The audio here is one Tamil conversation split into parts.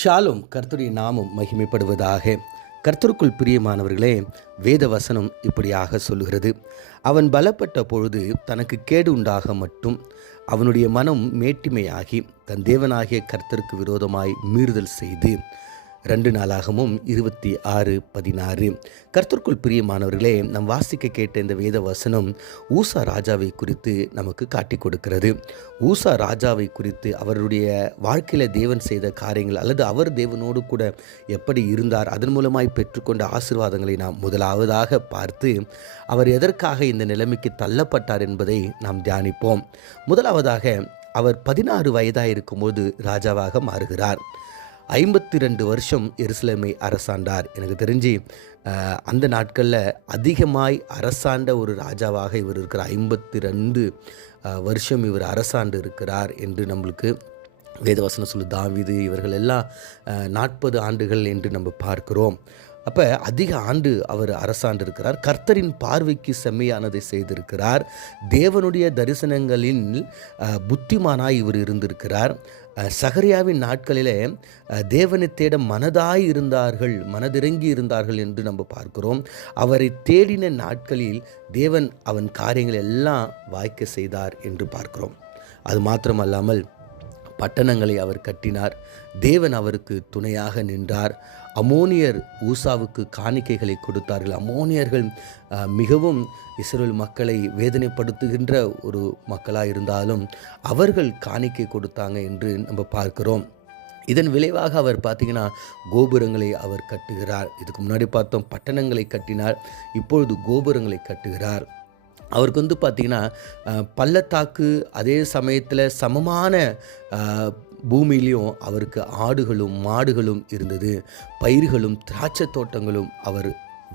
ஷாலும் கர்த்தருடைய நாமம் மகிமைப்படுவதாக. கர்த்தருக்குள் பிரியமானவர்களே, வேத வசனம் இப்படியாக சொல்லுகிறது. அவன் பலப்பட்ட பொழுது தனக்கு கேடு உண்டாக மட்டும் அவனுடைய மனம் மேட்டிமையாகி தன் தேவனாகிய கர்த்தருக்கு விரோதமாய் மீறுதல் செய்து. 2 நாளாகமும் 26:16. கர்த்தருக்குள் பிரியமானவர்களே, நம் வாசிக்க கேட்ட இந்த வேத வசனம் ஊசா ராஜாவை குறித்து நமக்கு காட்டி கொடுக்கிறது. ஊசா ராஜாவை குறித்து அவருடைய வாழ்க்கையில் தேவன் செய்த காரியங்கள், அல்லது அவர் தேவனோடு கூட எப்படி இருந்தார், அதன் மூலமாய் பெற்றுக்கொண்ட ஆசீர்வாதங்களை நாம் முதலாவதாக பார்த்து அவர் எதற்காக இந்த நிலைமைக்கு தள்ளப்பட்டார் என்பதை நாம் தியானிப்போம். முதலாவதாக, அவர் 16 வயதாக இருக்கும்போது ராஜாவாக மாறுகிறார். 52 வருஷம் எருசலேமை அரசாண்டார். எனக்கு தெரிஞ்சு அந்த நாட்களில் அதிகமாய் அரசாண்ட ஒரு ராஜாவாக இவர் இருக்கிறார். 52 வருஷம் இவர் அரசாண்டு இருக்கிறார் என்று நம்மளுக்கு வேதவசனம் சொல்லு. தாவீது இவர்கள் எல்லாம் 40 ஆண்டுகள் என்று நம்ம பார்க்கிறோம். அப்போ அதிக ஆண்டு அவர் அரசாண்டு இருக்கிறார். கர்த்தரின் பார்வைக்கு செம்மையானதை செய்திருக்கிறார். தேவனுடைய தரிசனங்களின் புத்திமானாய் இவர் இருந்திருக்கிறார். சகரியாவின் நாட்களிலே தேவனை தேட மனதாய் இருந்தார்கள், மனதிறங்கி இருந்தார்கள் என்று நம்ம பார்க்கிறோம். அவரை தேடின நாட்களில் தேவன் அவன் காரியங்கள் எல்லாம் வாய்க்க செய்தார் என்று பார்க்கிறோம். அது மாத்திரமல்லாமல் பட்டணங்களை அவர் கட்டினார். தேவன் அவருக்கு துணையாக நின்றார். அமோனியர் ஊசாவுக்கு காணிக்கைகளை கொடுத்தார்கள். அமோனியர்கள் மிகவும் இஸ்ரவேல் மக்களை வேதனைப்படுத்துகின்ற ஒரு மக்களாக இருந்தாலும் அவர்கள் காணிக்கை கொடுத்தாங்க என்று நம்ம பார்க்கிறோம். இதன் விளைவாக அவர் பார்த்திங்கன்னா கோபுரங்களை அவர் கட்டுகிறார். இதுக்கு முன்னாடி பார்த்தோம் பட்டணங்களை கட்டினார், இப்பொழுது கோபுரங்களை கட்டுகிறார். அவருக்கு பார்த்திங்கன்னா பள்ளத்தாக்கு, அதே சமயத்தில் சமமான பூமியிலையும் அவருக்கு ஆடுகளும் மாடுகளும் இருந்தது. பயிர்களும் திராட்சை தோட்டங்களும் அவர்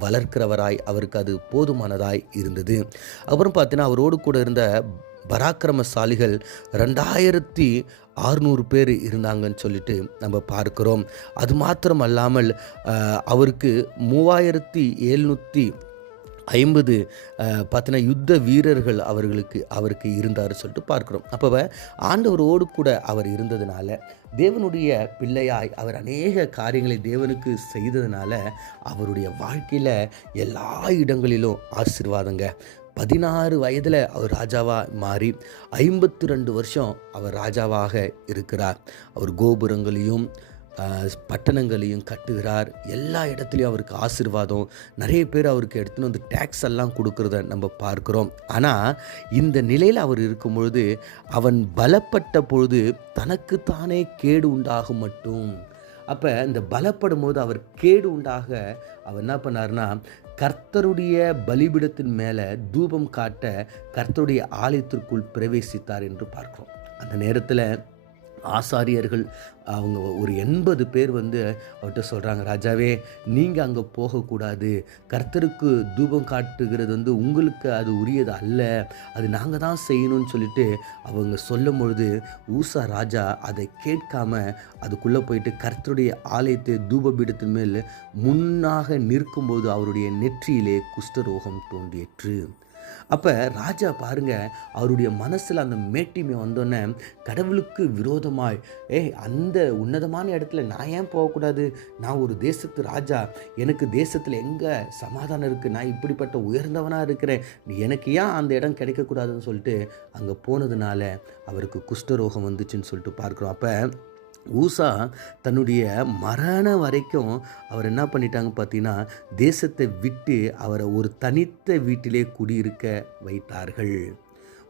வளர்க்கிறவராய் அவருக்கு அது போதுமானதாய் இருந்தது. அப்புறம் பார்த்தீங்கன்னா அவரோடு கூட இருந்த பராக்கிரமசாலிகள் 2600 பேர் இருந்தாங்கன்னு சொல்லிட்டு நம்ம பார்க்கிறோம். அது மாத்திரம் அல்லாமல் அவருக்கு 3750 பார்த்தீங்கன்னா யுத்த வீரர்கள் அவருக்கு இருந்தார் சொல்லிட்டு பார்க்குறோம். அப்போ ஆண்டவரோடு கூட அவர் இருந்ததுனால, தேவனுடைய பிள்ளையாய் அவர் அநேக காரியங்களை தேவனுக்கு செய்ததுனால அவருடைய வாழ்க்கையில் எல்லா இடங்களிலும் ஆசீர்வாதங்க. 16 வயதில் அவர் ராஜாவாக மாறி 52 வருஷம் அவர் ராஜாவாக இருக்கிறார். அவர் கோபுரங்களையும் பட்டணங்களையும் கட்டுகிறார். எல்லா இடத்துலையும் அவருக்கு ஆசீர்வாதம். நிறைய பேர் அவருக்கு எடுத்துன்னு வந்து டேக்ஸ் எல்லாம் கொடுக்குறத நம்ம பார்க்குறோம். ஆனால் இந்த நிலையில் அவர் இருக்கும் பொழுது, அவன் பலப்பட்ட பொழுது தனக்குத்தானே கேடு உண்டாகும் மட்டும். அப்போ இந்த பலப்படும் போது அவர் கேடு உண்டாக அவர் என்ன பண்ணார்னா, கர்த்தருடைய பலிபீடத்தின் மேலே தூபம் காட்ட கர்த்தருடைய ஆலயத்திற்குள் பிரவேசித்தார் என்று பார்க்கிறோம். அந்த நேரத்தில் ஆசாரியர்கள் அவங்க ஒரு 80 பேர் அவர்கிட்ட சொல்கிறாங்க, ராஜாவே நீங்கள் அங்கே போகக்கூடாது, கர்த்தருக்கு தூபம் காட்டுகிறது உங்களுக்கு அது உரியது அல்ல, அது நாங்கள் தான் செய்யணும்னு சொல்லிட்டு அவங்க சொல்லும் பொழுது ஊசா ராஜா அதை கேட்காம அதுக்குள்ளே போயிட்டு கர்த்தருடைய ஆலயத்தை தூபபீடத்தின் மேல் முன்னாக நிற்கும்போது அவருடைய நெற்றியிலே குஷ்டரோகம் தோன்றிற்று. அப்போ ராஜா பாருங்க, அவருடைய மனசில் அந்த மேட்டிமை வந்தோன்னே கடவுளுக்கு விரோதமாய், அந்த உன்னதமான இடத்துல நான் ஏன் போகக்கூடாது, நான் ஒரு தேசத்து ராஜா, எனக்கு தேசத்தில் எங்கே சமாதானம் இருக்குது, நான் இப்படிப்பட்ட உயர்ந்தவனாக இருக்கிறேன், நீ எனக்கு ஏன் அந்த இடம் கிடைக்கக்கூடாதுன்னு சொல்லிட்டு அங்கே போனதுனால அவருக்கு குஷ்டரோகம் வந்துச்சுன்னு சொல்லிட்டு பார்க்குறோம். அப்போ ஊசா தன்னுடைய மரணம் வரைக்கும் அவர் என்ன பண்ணிட்டாங்க பார்த்தீங்கன்னா, தேசத்தை விட்டு அவரை ஒரு தனித்த வீட்டிலே குடியிருக்க வைத்தார்கள்.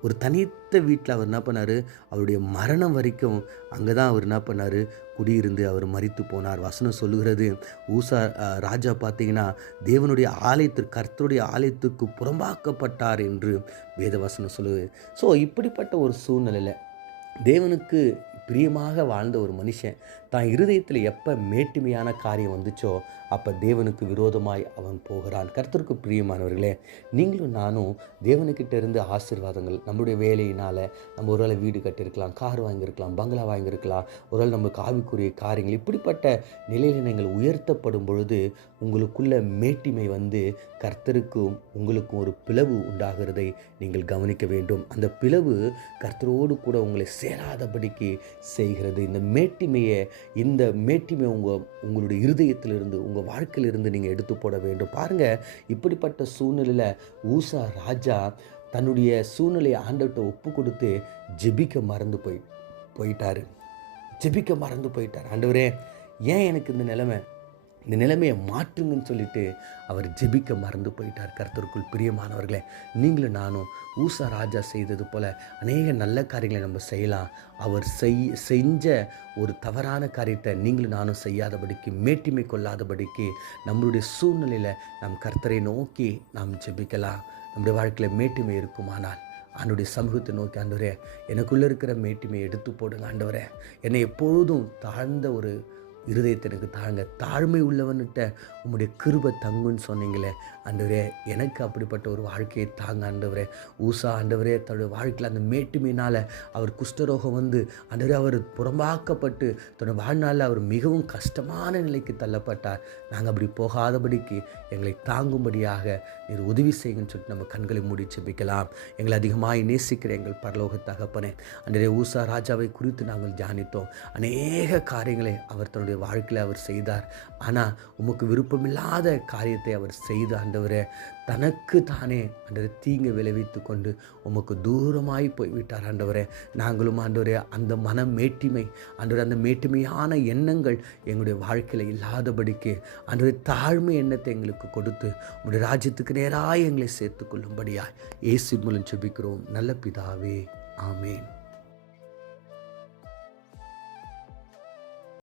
ஒரு தனித்த வீட்டில் அவர் என்ன பண்ணார், அவருடைய மரணம் வரைக்கும் அங்கே தான் அவர் என்ன பண்ணார், குடியிருந்து அவர் மரித்து போனார். வசனம் சொல்லுகிறது, ஊசா ராஜா பார்த்தீங்கன்னா தேவனுடைய ஆலயத்திற்கு, கர்த்தருடைய ஆலயத்துக்கு புறம்பாக்கப்பட்டார் என்று வேத வசனம் சொல்லுது. ஸோ இப்படிப்பட்ட ஒரு சூழ்நிலையில் தேவனுக்கு பிரியமாக வாழ்ந்த ஒரு மனுஷன் தான் இருதயத்தில் எப்போ மேட்டுமையான காரியம் வந்துச்சோ அப்போ தேவனுக்கு விரோதமாய் அவன் போகிறான். கர்த்தருக்கு பிரியமானவர்களே, நீங்களும் நானும் தேவனுக்கிட்ட இருந்து ஆசீர்வாதங்கள், நம்மளுடைய வேலையினால் நம்ம ஒருவேளை வீடு கட்டியிருக்கலாம், கார் வாங்கியிருக்கலாம், பங்களா வாங்கியிருக்கலாம், ஒருவேளை நமக்கு ஆவிக்குரிய காரியங்கள், இப்படிப்பட்ட நிலையில் நீங்கள் உயர்த்தப்படும் பொழுது உங்களுக்குள்ள மேட்டிமை கர்த்தருக்கும் உங்களுக்கும் ஒரு பிளவு உண்டாகிறதை நீங்கள் கவனிக்க வேண்டும். அந்த பிளவு கர்த்தரோடு கூட உங்களை சேராதபடிக்கு செய்கிறது. இந்த மேட்டிமை உங்களுடைய இருதயத்திலிருந்து, உங்கள் வாழ்க்கையிலிருந்து நீங்கள் எடுத்து போட வேண்டும். பாருங்கள், இப்படிப்பட்ட சூழ்நிலையில் ஊசா ராஜா தன்னுடைய சூழ்நிலையை ஆண்டவர்கிட்ட ஒப்பு கொடுத்து ஜெபிக்க மறந்து போயிட்டார். ஆண்டவரே, ஏன் எனக்கு இந்த நிலைமையை மாற்றுங்கன்னு சொல்லிட்டு அவர் ஜெபிக்க மறந்து போயிட்டார். கர்த்தருக்குள் பிரியமானவர்களே, நீங்களும் நானும் ஊசா ராஜா செய்தது போல் அநேக நல்ல காரியங்களை நம்ம செய்யலாம். அவர் செஞ்ச ஒரு தவறான காரியத்தை நீங்களும் நானும் செய்யாதபடிக்கு, மேட்டிமை கொள்ளாதபடிக்கு நம்மளுடைய சூழ்நிலையில் நம் கர்த்தரை நோக்கி நாம் ஜெபிக்கலாம். நம்முடைய வாழ்க்கையில் மேட்டிமை இருக்குமானால் ஆண்டவருடைய சமூகத்தை நோக்கி, ஆண்டவரே, எனக்குள்ளே இருக்கிற மேட்டிமையை எடுத்து போடுங்க. ஆண்டவரே, என்னை எப்பொழுதும் தாழ்ந்த ஒரு இருதயத்தை எனக்கு தாங்க, தாழ்மை உள்ளவன்கிட்ட உம்முடைய கிருபை தங்குன்னு சொன்னீங்களே ஆண்டவரே, எனக்கு அப்படிப்பட்ட ஒரு வாழ்க்கையை தாங்க ஆண்டவரே. ஊசா ஆண்டவரே தன்னுடைய வாழ்க்கையில் அந்த மேட்டுமையினால் அவர் குஷ்டரோகம் வந்து ஆண்டவரே அவர் புறம்பாக்கப்பட்டு தன்னுடைய வாழ்நாளில் அவர் மிகவும் கஷ்டமான நிலைக்கு தள்ளப்பட்டார். நாங்கள் அப்படி போகாதபடிக்கு எங்களை தாங்கும்படியாக நீர் உதவி செய்யுங்கன்னு சொல்லிட்டு நம்ம கண்களை மூடி ஜெபிக்கலாம். எங்களை அதிகமாக நேசிக்கிற எங்கள் பரலோக தகப்பனே, ஆண்டவரே, ஊசா ராஜாவை குறித்து நாங்கள் தியானித்தோம். அநேக காரியங்களை அவர் தன்னுடைய வாழ்க்கையில் அவர் செய்தார். ஆனால் உமக்கு விருப்பமில்லாத காரியத்தை அவர் செய்த ஆண்டவரே, தனக்கு தானே ஆண்டவரே தீங்கு விளைவித்து கொண்டு உமக்கு தூரமாய் போய்விட்டார். ஆண்டவரே, நாங்களும் ஆண்டவரே அந்த மேட்டிமை ஆண்டவரே, அந்த மேட்டிமையான எண்ணங்கள் எங்களுடைய வாழ்க்கையில் இல்லாதபடிக்கு ஆண்டவரே தாழ்மை எண்ணத்தை எங்களுக்கு கொடுத்து உங்களுடைய ராஜ்யத்துக்கு நேராக எங்களை சேர்த்து கொள்ளும்படியாய் இயேசு மூலம் ஜெபிக்கிறோம் நல்ல பிதாவே, ஆமேன்.